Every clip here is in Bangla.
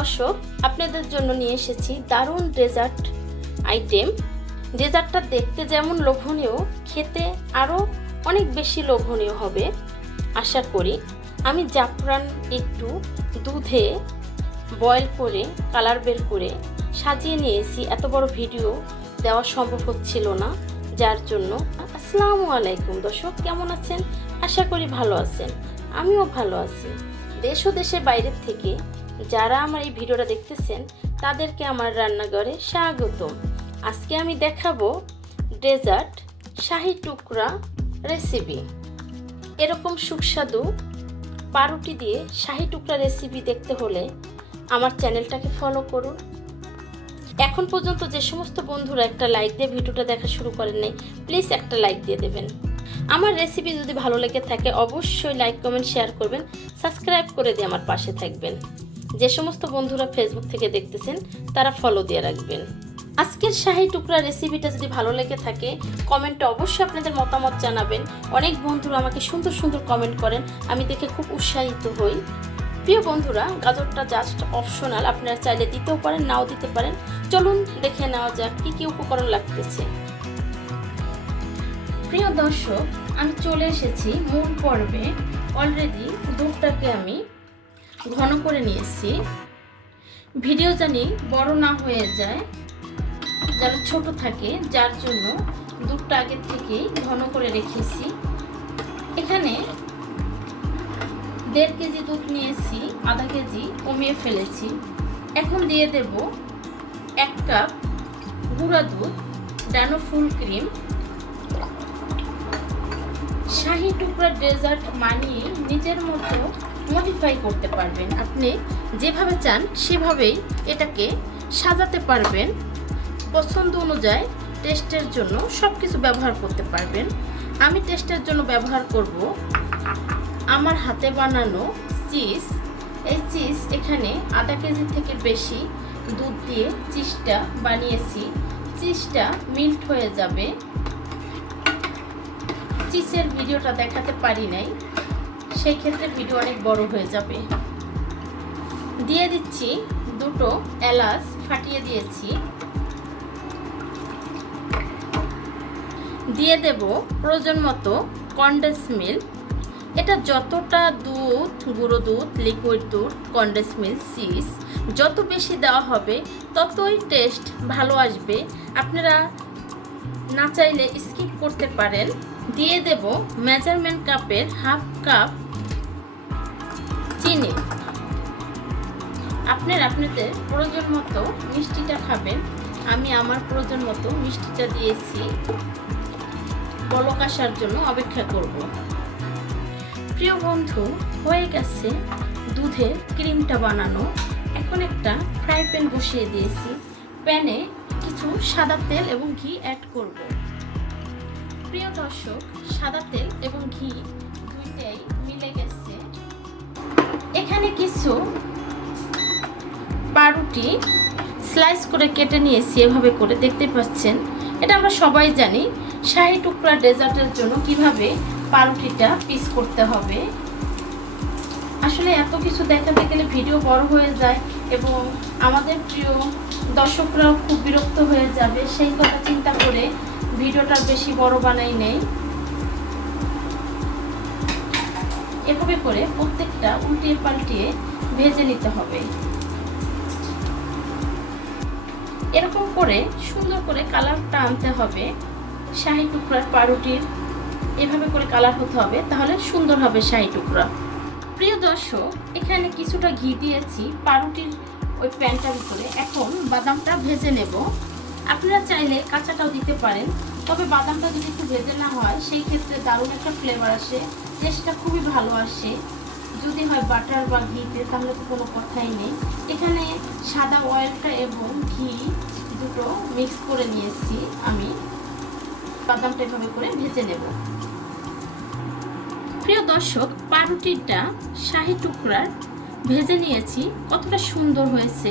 দর্শক, আপনাদের জন্য নিয়ে এসেছি দারুণ ডেজার্ট আইটেম। ডেজার্টটা দেখতে যেমন লোভনীয়, খেতে আরও অনেক বেশি লোভনীয় হবে আশা করি। আমি জাফরান একটু দুধে বয়েল করে কালার বের করে সাজিয়ে নিয়েছি। এত বড় ভিডিও দেওয়া সম্ভব হচ্ছিল না, যার জন্য। আসসালামু আলাইকুম দর্শক, কেমন আছেন? আশা করি ভালো আছেন, আমিও ভালো আছি। দেশ ও দেশের বাইরের থেকে যারা আমার এই ভিডিওটা দেখতেছেন তাদেরকে আমার রান্নাঘরে স্বাগতম। আজকে আমি দেখাবো ডেজার্ট শাহি টুকরা রেসিপি। এরকম সুস্বাদু পাউরুটি দিয়ে শাহি টুকরা রেসিপি দেখতে হলে আমার চ্যানেলটাকে ফলো করুন। এখন পর্যন্ত যে সমস্ত বন্ধুরা একটা লাইক দিয়ে ভিডিওটা দেখা শুরু করেন নাই, প্লিজ একটা লাইক দিয়ে দেবেন। আমার রেসিপি যদি ভালো লেগে থাকে অবশ্যই লাইক কমেন্ট শেয়ার করবেন, সাবস্ক্রাইব করে দিয়ে আমার পাশে থাকবেন। যে সমস্ত বন্ধুরা ফেসবুক থেকে দেখতেছেন তারা ফলো দিয়ে রাখবেন। আজকের শাহি টুকরা রেসিপিটা যদি ভালো লেগে থাকে কমেন্টে অবশ্যই আপনাদের মতামত জানাবেন। অনেক বন্ধুরা আমাকে সুন্দর সুন্দর কমেন্ট করেন, আমি দেখে খুব উৎসাহিত হই। প্রিয় বন্ধুরা, গাজরটা জাস্ট অপশনাল, আপনারা চাইলে দিতেও পারেন, নাও দিতে পারেন। চলুন দেখে নেওয়া যাক কী কী উপকরণ লাগতেছে। প্রিয় দর্শক, আমি চলে এসেছি মূল পর্বে। অলরেডি দুধটাকে আমি ঘন করে নিয়েছি। ভিডিও জানি বড় না হয়ে যায়, যেন ছোট থাকে, যার জন্য দুধটা আগের থেকেই ঘন করে রেখেছি। এখানে 1.5 কেজি দুধ নিয়েছি, আধা কেজি কমিয়ে ফেলেছি। এখন দিয়ে দেব 1 কাপ গুঁড়া দুধ, ডানো ফুল ক্রিম। শাহি টুকরা ডেজার্ট মানিয়ে নিজের মতো মডিফাই করতে পারবেন। আপনি যেভাবে চান সেভাবেই এটাকে সাজাতে পারবেন। পছন্দ অনুযায়ী টেস্টের জন্য সব কিছু ব্যবহার করতে পারবেন। আমি টেস্টের জন্য ব্যবহার করব আমার হাতে বানানো চিজ। এই চিজ এখানে আধা কেজি থেকে বেশি দুধ দিয়ে চিজটা বানিয়েছি। চিজটা মিল্ট হয়ে যাবে। চিজের ভিডিওটা দেখাতে পারি নাই, সেই ক্ষেত্রে ভিডিও অনেক বড় হয়ে যাবে। দিয়ে দিচ্ছি 2টো এলাচ ফাটিয়ে দিয়েছি। দিয়ে দেব প্রয়োজন মতো কনডেন্স মিল্ক। এটা যতটা দুধ, গুঁড়ো দুধ, লিকুইড দুধ, কনডেন্স মিল্ক, চিজ যত বেশি দেওয়া হবে ততই টেস্ট ভালো আসবে। আপনারা না চাইলে স্কিপ করতে পারেন। দিয়ে দেব মেজারমেন্ট কাপের 1/2 কাপ চিনি। আপনাদের প্রয়োজন মতো মিষ্টিটা খাবেন। আমি আমার প্রয়োজন মতো মিষ্টিটা দিয়েছি। বলক আসার জন্য অপেক্ষা করব। প্রিয় বন্ধু, হয়ে গেছে দুধের ক্রিমটা বানানো। এখন একটা ফ্রাই প্যান বসিয়ে দিয়েছি। প্যানে কিছু সাদা তেল এবং ঘি অ্যাড করব। প্রিয় দর্শক, সাদা তেল এবং ঘি দুইটাই মিলে গেছে। এখানে কিছু পাউরুটি স্লাইস করে কেটে নিয়েছি, এভাবে করে দেখতে পাচ্ছেন। এটা আমরা সবাই জানি শাহি টুকরা ডেজার্টের জন্য কিভাবে পাউরুটিটা পিস করতে হবে। আসলে এত কিছু দেখাতে গেলে ভিডিও বড় হয়ে যায় এবং আমাদের প্রিয় দর্শকরাও খুব বিরক্ত হয়ে যাবে। সেই কথা চিন্তা করে ভিডিওটা বেশি বড় বানাই নেই। এভাবে করে প্রত্যেকটা উল্টিয়ে পাল্টিয়ে ভেজে নিতে হবে। এরকম করে সুন্দর করে কালারটা আনতে হবে। শাহি টুকরার পাউরুটির এভাবে করে কালার হতে হবে, তাহলে সুন্দর হবে শাহি টুকরা। প্রিয় দর্শক, এখানে কিছুটা ঘি দিয়েছি পাউরুটির ওই প্যানটার ভিতরে। এখন বাদামটা ভেজে নেব। আপনারা চাইলে কাঁচাটাও দিতে পারেন, তবে বাদামটা যদি একটু ভেজে না হয় সেই ক্ষেত্রে দারুণ একটা ফ্লেভার আসে, টেস্টটা খুবই ভালো আসে। যদি হয় বাটার বা ঘিতে তাহলে তো কোনো কথাই নেই। এখানে সাদা অয়েলটা এবং ঘি দুটো মিক্স করে নিয়েছি। আমি বাদামটা এভাবে করে ভেজে নেব। প্রিয় দর্শক, পাউরুটিটা শাহি টুকরার ভেজে নিয়েছি। কতটা সুন্দর হয়েছে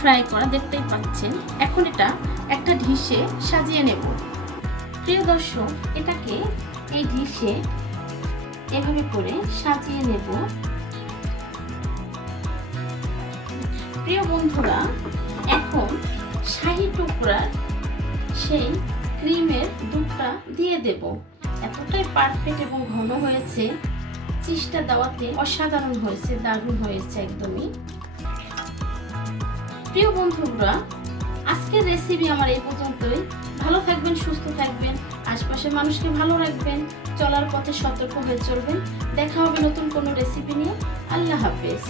ফ্রাই করা, দেখতেই পাচ্ছেন। এখন এটা একটা ডিশে সাজিয়ে নেব। প্রিয় দর্শক, এটাকে এই ডিশে এভাবে করে সাজিয়ে নেব। প্রিয় বন্ধুরা, এখন শাহি টুকরার সেই ক্রিমের দুধটা দিয়ে দেব। এতটাই পারফেক্ট এবং ঘন হয়েছে, চিজটা দেওয়াতে অসাধারণ হয়েছে, দারুণ হয়েছে একদমই। প্রিয় বন্ধুরা, আজকের রেসিপি আমার এই পর্যন্তই। ভালো থাকবেন, সুস্থ থাকবেন, আশপাশের মানুষকে ভালো রাখবেন, চলার পথে সতর্ক হয়ে চলবেন। দেখা হবে নতুন কোনো রেসিপি নিয়ে। আল্লাহ হাফেজ।